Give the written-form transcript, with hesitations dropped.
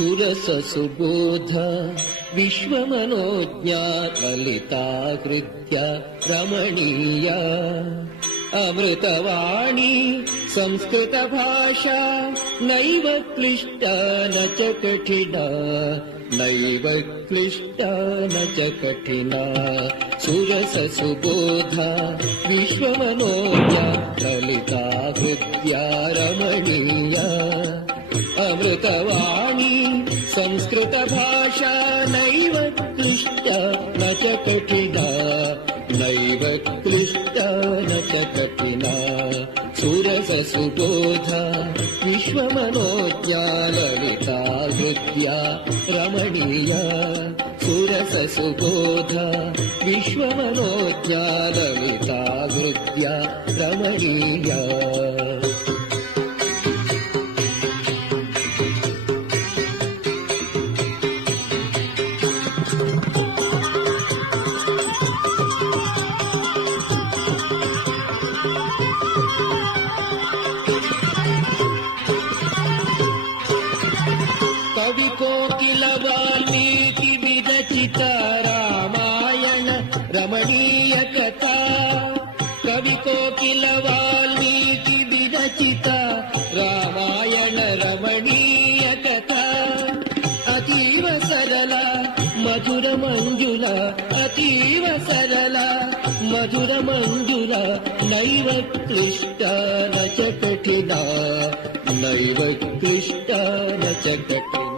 सुरस सुबोध विश्वमनोज्ञा ललिता हृद्या रमणीया अमृतवाणी संस्कृत भाषा नैव क्लिष्टा न च कठिना नैव क्लिष्टा न च कठिना सुरस सुबोधा विश्वमनोज्ञा ललिता हृद्या रमणीया अमृतवाणी संस्कृत भाषा नैव क्लिष्टा न च कठिना नैव क्लिष्टा न च कठिना सुरस सुबोधा विश्वमनोज्ञा ललिता हृद्या रमणीया सुरस सुबोधा विश्वमनोज्ञा ललिता हृद्या रमणीया कवि कोकिल वाल्मीकि विरचित रामायण रमणीय कथा कवि कोकिल वाल्मीकि विरचित रामायण रमणीय कथा अतीव सरल मधुर मंजुल अतीव सरल मधुर मंजुल नैव क्लिष्टा न च कठिना नैव क्लिष्टा न च कठिना